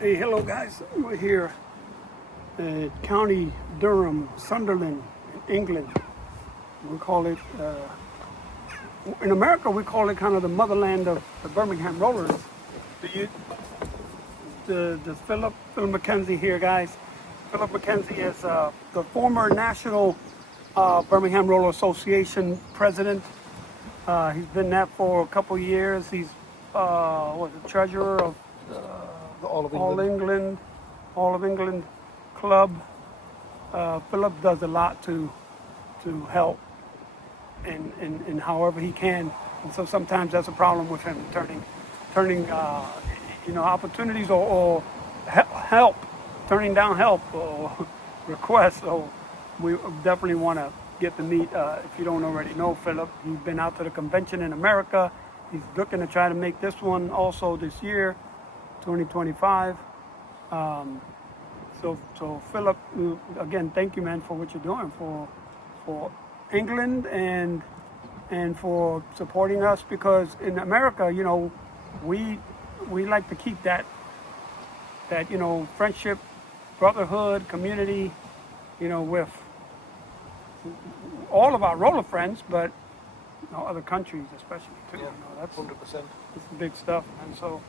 Hey, hello guys. We're here at County Durham, Sunderland, England. We call it, in America, we call it kind of the motherland of the Birmingham Rollers. Do you, the Phillip Mackenzie here, guys. Phillip Mackenzie is the former National Birmingham Roller Association president. He's been that for a couple years. He's was the treasurer of The All of England Club. Philip does a lot to help in however he can, and so sometimes that's a problem with him turning opportunities or help, turning down help or requests. So we definitely want to get to meet. If you don't already know Philip, he's been out to the convention in America. He's looking to try to make this one also this year, 2025. So Philip, again, thank you, man, for what you're doing for England and for supporting us, because in America, we like to keep that friendship, brotherhood, community, with all of our roller friends, but other countries especially too. Yeah, That's 100%. big stuff. And so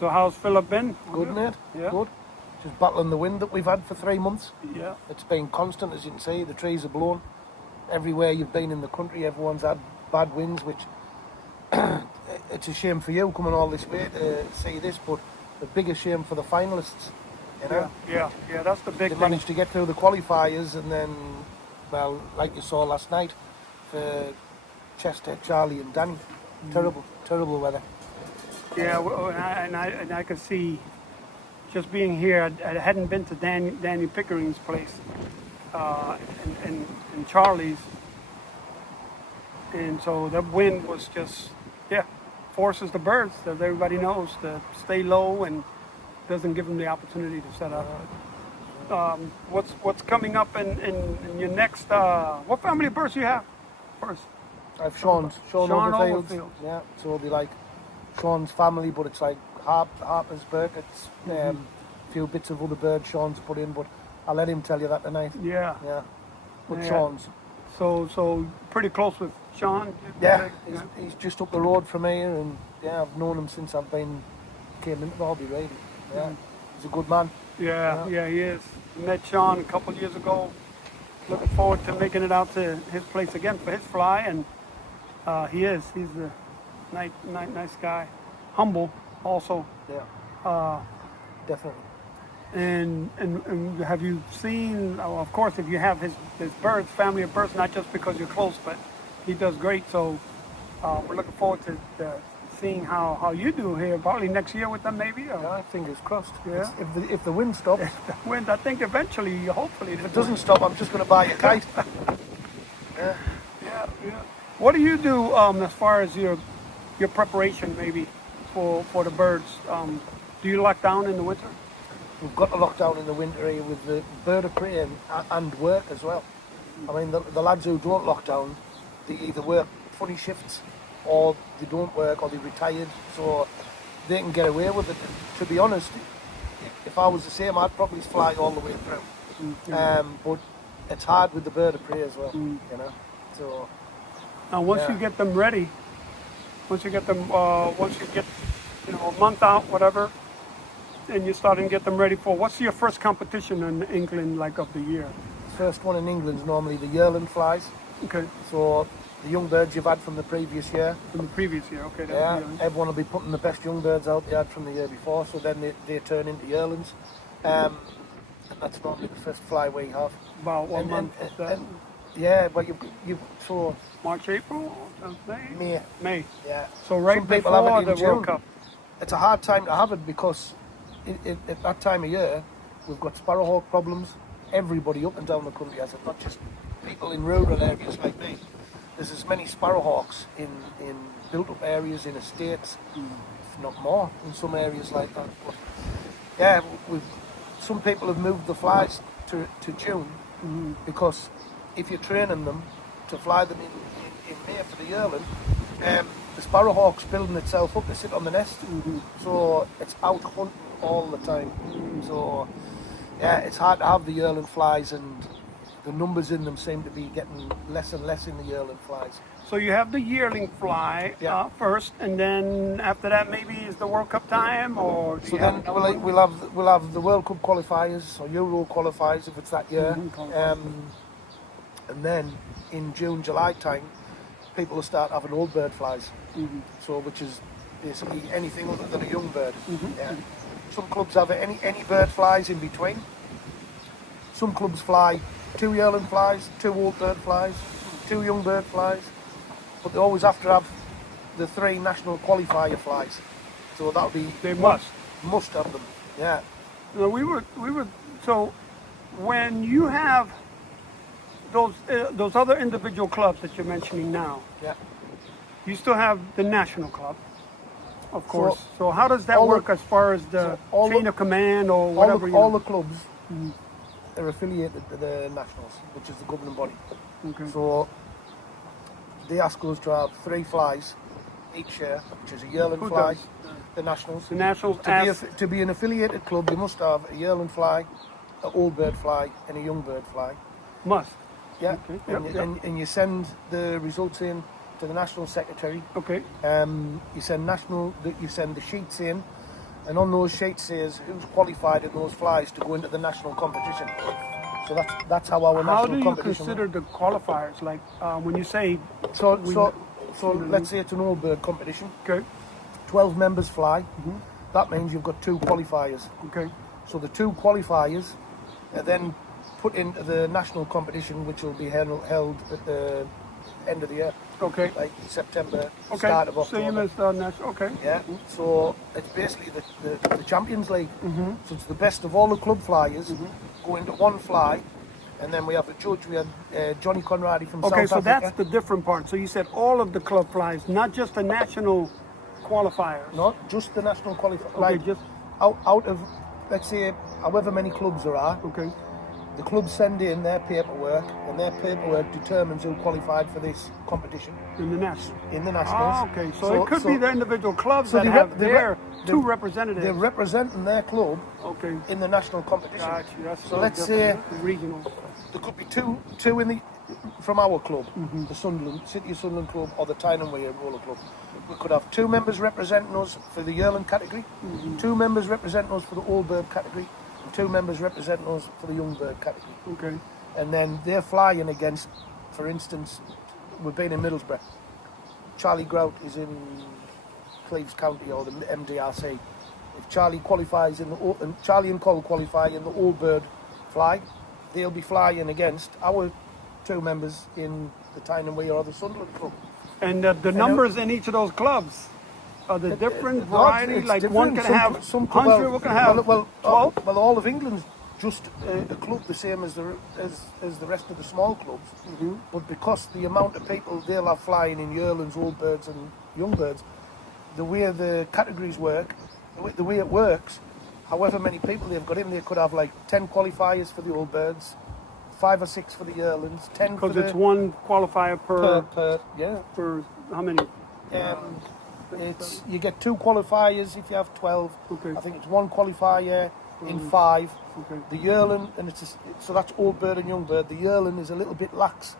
how's Philip been? Good, mate. Yeah. Good. Just battling the wind that we've had for 3 months. Yeah. It's been constant, as you can see. The trees are blown. Everywhere you've been in the country, everyone's had bad winds, which it's a shame for you coming all this way to see this, but the biggest shame for the finalists. Yeah. That's the big They thing. managed to get through the qualifiers, and then, well, like you saw last night, for Chester, Charlie, and Danny. Terrible weather. Yeah, and I could see, just being here, I hadn't been to Danny Pickering's place, and Charlie's, and so the wind was just, forces the birds, as everybody knows, to stay low and doesn't give them the opportunity to set up. What's coming up in your next, what family of birds do you have first? I've Sean Sean Overfield. Overfield. Yeah, so it'll be like Sean's family, but it's like Harper's Burkett's, a few bits of other birds Sean's put in, but I'll let him tell you that tonight. Yeah. But Yeah. Sean's. So pretty close with Sean. Yeah, he's just up the road from here, and I've known him since came into the hobby, really. Yeah, he's a good man. Yeah, he is. Met Sean a couple of years ago. Looking forward to making it out to his place again for his fly, and he's a nice guy, humble also. Yeah, definitely. And have you seen? Of course, if you have his birds, family of birds, not just because you're close, but he does great. So we're looking forward to seeing how you do here, probably next year with them, maybe. Yeah, fingers crossed. Yeah. If the wind stops. The wind, I think eventually, hopefully. If it doesn't stop, I'm just going to buy a kite. Yeah. Yeah. What do you do as far as your preparation, maybe, for the birds? Do you lock down in the winter? We've got to lock down in the winter here with the bird of prey and work as well. I mean, the lads who don't lock down, they either work funny shifts or they don't work or they're retired, so they can get away with it. And to be honest, if I was the same, I'd probably fly all the way through. But it's hard with the bird of prey as well, So Now, once you get them ready, once you get a month out, whatever, and you're starting to get them ready for, what's your first competition in England like of the year? First one in England is normally the yearling flies. Okay. So the young birds you've had from the previous year. From the previous year, okay. Everyone will be putting the best young birds out they had from the year before, so then they turn into yearlings. And that's normally the first fly we have. About 1 month is that? But you've so March, April, May. Yeah. So right Some people have before it the in World June. Cup. It's a hard time to have it because at that time of year we've got sparrowhawk problems. Everybody up and down the country has it, not just people in rural areas like me. There's as many sparrowhawks in built-up areas, in estates, if not more, in some areas like that. But some people have moved the flies to June because if you're training them to fly them in May for the yearling, the sparrowhawk's building itself up to sit on the nest, so it's out hunting all the time. So yeah, it's hard to have the yearling flies, and the numbers in them seem to be getting less and less in the yearling flies. So you have the yearling fly Yeah. first, and then after that maybe is the World Cup time, or do So you then have we'll have the World Cup qualifiers or Euro qualifiers if it's that year, and then in June, July time, people will start having old bird flies. So which is basically anything other than a young bird. Yeah. Some clubs have any bird flies in between. Some clubs fly 2 yearling flies, 2 old bird flies, 2 young bird flies, but they always have to have the 3 national qualifier flies. So that'll be They must. must have them. Yeah. No, we were. So when you have those other individual clubs that you're mentioning now, Yeah. you still have the national club, of So, course. So how does that all the- work as far as the so all chain the- of command or whatever? All the clubs are affiliated to the nationals, which is the governing body. Okay. So they ask us to have 3 flies each year, which is a yearling Who fly. does? The nationals. The nationals ask. To be an affiliated club, you must have a yearling fly, an old bird fly, and a young bird fly. Must. Yeah. Okay. And, Yep, and you send the results in to the national secretary. Okay. You send the sheets in, and on those sheets says who's qualified in those flies to go into the national competition. So that's how our How national do you competition. consider the qualifiers? Like when you say So we- so let's say it's an old bird competition. okay, 12 members fly. That means you've got 2 qualifiers. okay, So the 2 qualifiers are then put into the national competition, which will be held at the end of the year, okay, like September, okay. start of So October. you missed national. Okay. Yeah, so it's basically the Champions League. So it's the best of all the club flyers go into one fly, and then we have a judge. We have Johnny Conradi from Okay, South so Africa. that's the different part. So you said all of the club flies, not just the national qualifiers. Not just the national qualifier. Okay, Like just out of, let's say, however many clubs there are, okay. the clubs send in their paperwork, and their paperwork determines who qualified for this competition In the national. in the nationals. Oh, okay. So, it could be the individual clubs so that they have rep- they their rep- two they- representatives. They're representing their club Okay. in the national competition. Gotcha. That's So a let's little say different. Regional. there could be two in the from our club, the Sunderland City of Sunderland club or the Tyne Weir Roller Club. We could have 2 members representing us for the yearling category, 2 members representing us for the old bird category, and 2 members representing us for the young bird category. Okay. And then they're flying against, for instance, we've been in Middlesbrough. Charlie Grout is in Cleves County or the MDRC. If Charlie qualifies and Charlie and Cole qualify in the old bird fly, they'll be flying against our 2 members in the Tyne Weir or the Sunderland club. And the numbers in each of those clubs are the different It's variety. Like one different. can have some 100, one can have 12. well, all of England's just a club the same as the rest of the small clubs. But because the amount of people they'll have flying in yearlings, old birds, and young birds, the way the categories work, the way it works, however many people they've got in, they could have like 10 qualifiers for the old birds, 5 or 6 for the yearlings, 10 for Because the it's one qualifier per yeah. for how many? It's you get 2 qualifiers if you have 12. Okay. I think it's 1 qualifier in 5. Okay. The yearling, and so that's old bird and young bird. The yearling is a little bit lax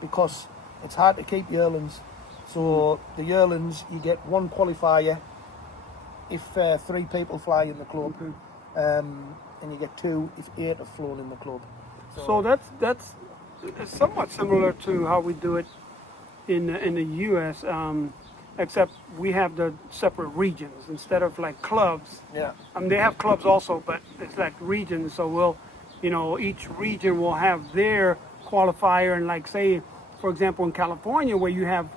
because it's hard to keep yearlings. So the yearlings, you get 1 qualifier if 3 people fly in the club, Okay. and you get 2 if 8 have flown in the club. So that's it's somewhat similar to how we do it in the U.S. Except we have the separate regions instead of like clubs. Yeah. They have clubs also, but it's like regions. So each region will have their qualifier, and like say, for example, in California, where you have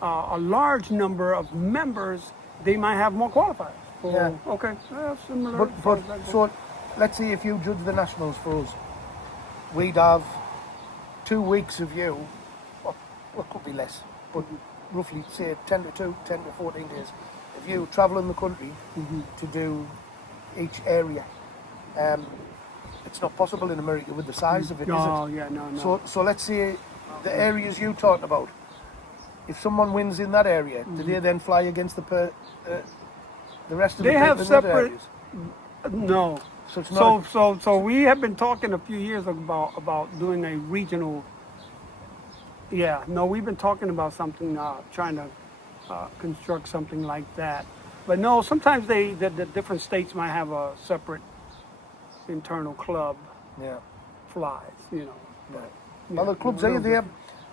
a large number of members, they might have more qualifiers. Yeah. Okay. Similar. But so let's say if you judge the nationals for us, we'd have 2 weeks of you, well, it could be less, but roughly say 10 to 14 days of you travelling the country to do each area. It's not possible in America with the size of it, is No, it? yeah, no. So let's say the areas you talked about. If someone wins in that area, do they then fly against the rest of They the have people in the other separate- areas? No. So it's not. So we have been talking a few years about doing a regional. Yeah, no, we've been talking about something, trying to construct something like that. But no, sometimes the different states might have a separate internal club Yeah. flies, you know. But, Well, yeah, the clubs no, here, no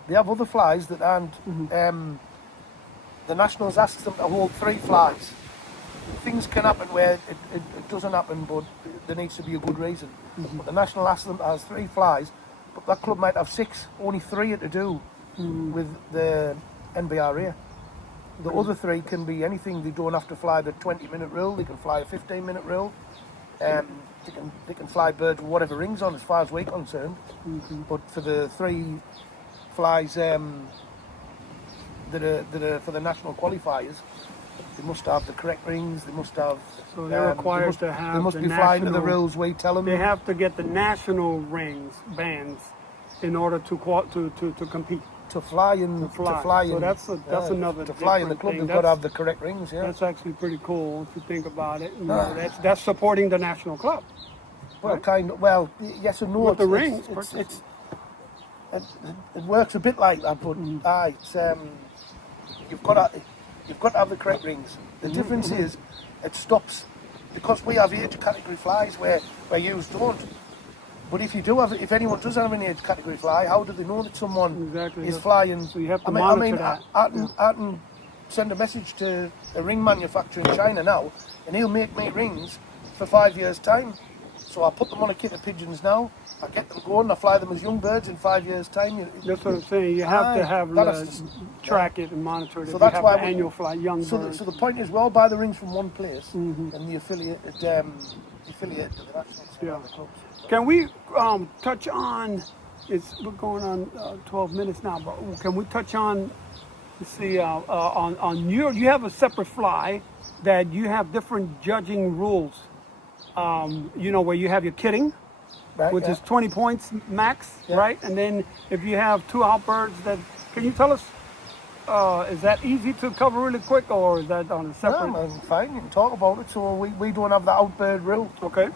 they have other flies that aren't. The Nationals asks them to hold 3 flies. Things can happen where it doesn't happen, but there needs to be a good reason. But the National asks them to have 3 flies, but that club might have 6, only 3 are to do with the NBRA. The other 3 can be anything. They don't have to fly the 20-minute rule. They can fly a 15-minute rule. They can fly birds with whatever rings on, as far as we're concerned. But for the 3 flies that are for the national qualifiers, they must have the correct rings. They must have. So they're required to have. They must the be flying to the national- rules we tell them. They have to get the national bands, in order to compete. to fly in. fly. So that's another To fly in the different club, thing. they've got to have the correct rings. Yeah. That's actually pretty cool if you think about it. You know, that's supporting the national club. Well, kind of. Well, yes and no. With the It's- rings, it works a bit like that, but you've got to have the correct rings. The difference is it stops because we have age category flies where yous don't. But if anyone does have an age category fly, how do they know that someone Exactly, is yeah. flying? So you have to monitor that. I can send a message to a ring manufacturer in China now, and he'll make me rings for 5 years' time. So I put them on a kit of pigeons now. I get them going. I fly them as young birds in 5 years' time. That's what I'm saying. You have to have that has to- track it and monitor it. So if that's you have why the annual fly, young So birds. the point is, we'll buy the rings from one place, and the affiliated to the nationals. Yeah. The clubs. Can we touch on? We're going on 12 minutes now, but can we touch on? Let's see, on you have a separate fly that you have different judging rules. Where you have your kitting, Right, which yeah. is 20 points max, Yeah. right? And then if you have 2 outbirds, can you tell us? Is that easy to cover really quick, or is that on a separate? Yeah, man, fine. You can talk about it. So we don't have the outbird rule. Okay.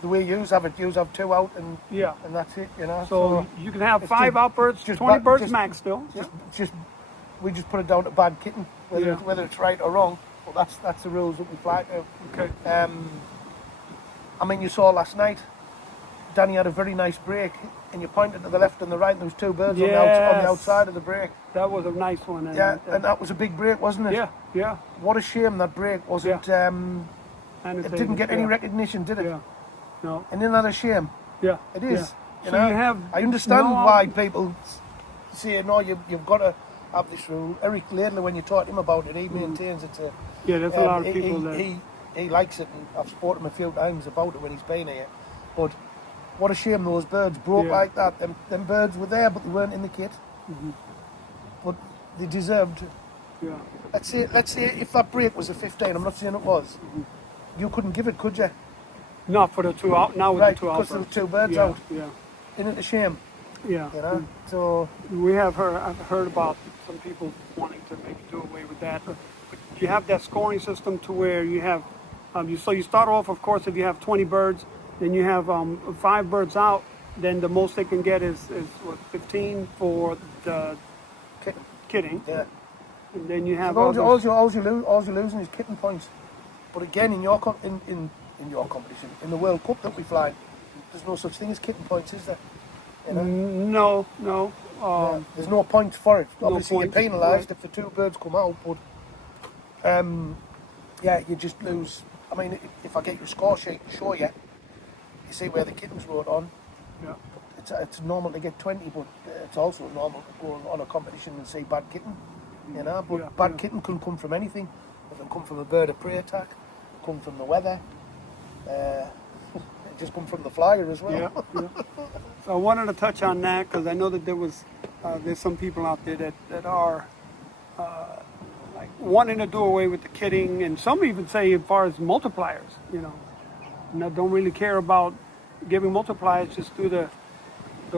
The way yous have it, yous have 2 out, and Yeah. that's it. You know. So you can have it's 5 just- outbirds, just 20 ba- birds just- max still. We just put it down to bad kitten, Yeah. whether it's right or wrong. But that's the rules that we fly to. Okay. I mean, you saw last night, Danny had a very nice break, and you pointed to the left and the right, and there was 2 birds on the Yes. outside of the break. That was a nice one. And, Yeah, and that was a big break, wasn't it? yeah. What a shame that break wasn't. And It didn't get any yeah. recognition, did it? Yeah. No. And isn't that a shame? Yeah. It is. Yeah. You know? You have. I understand no why people say, no, you've got to have this rule. Eric Laidler, when you talk to him about it, he maintains it's a. Yeah, there's a lot of people that. He likes it, and I've spoken to him a few times about it when he's been here. But what a shame those birds broke Yeah. like that. Them birds were there, but they weren't in the kit. But they deserved. Yeah. Let's say if that break was a 15, I'm not saying it was. You couldn't give it, could you? Not for the 2 out. Now with Right, the 2 because there were outbirds. 2 birds Yeah. out. Yeah. Isn't it a shame? Yeah. You know. So I've heard about some people wanting to maybe do away with that. But you have that scoring system to where you have, so you start off, of course, if you have 20 birds, then you have 5 birds out, then the most they can get is what, 15 for the kitting. yeah. And then you have All others- you're losing is kitten points. But again, in your your competition, in the World Cup that we fly, there's no such thing as kitten points, is there? You know? No. There's no point for it. No Obviously, points, you're penalised right. if the 2 birds come out, but you just lose. I mean, if I get your score sheet to show you, you see where the kittens wrote on. Yeah. It's normal to get 20, but it's also normal to go on a competition and say bad kitten. You know, but Yeah, bad yeah. kitten can come from anything. It can come from a bird of prey attack, come from the weather. It just come from the flyer as well. Yeah. So I wanted to touch on that because I know that there's some people out there that are like wanting to do away with the kitting, and some even say as far as multipliers, don't really care about giving multipliers, just do the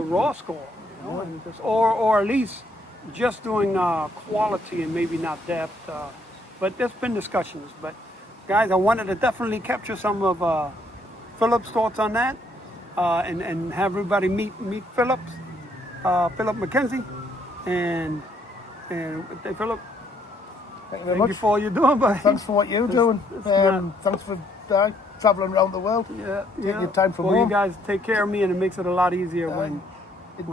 raw score, and or at least just doing quality and maybe not depth. But there's been discussions. But guys, I wanted to definitely capture some of Philip's thoughts on that, and have everybody meet Phillip Mackenzie, and Philip, Thank you very thank much. you for all you're doing, buddy. Thanks for what you're doing. Thanks for traveling around the world. Yeah, Taking your time from well, home. you guys take care of me, and it makes it a lot easier when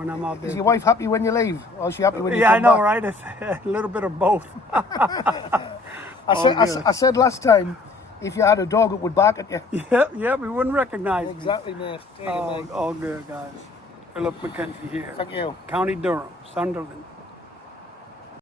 I'm out there. Is your wife happy when you leave, or is she happy when you Yeah, I come know, back? right? It's a little bit of both. I said last time, if you had a dog, it would bark at you. Yeah, we wouldn't recognize me. Exactly, mate. Tell you, mate. All good, guys. Phillip Mackenzie here. Thank you. County Durham, Sunderland.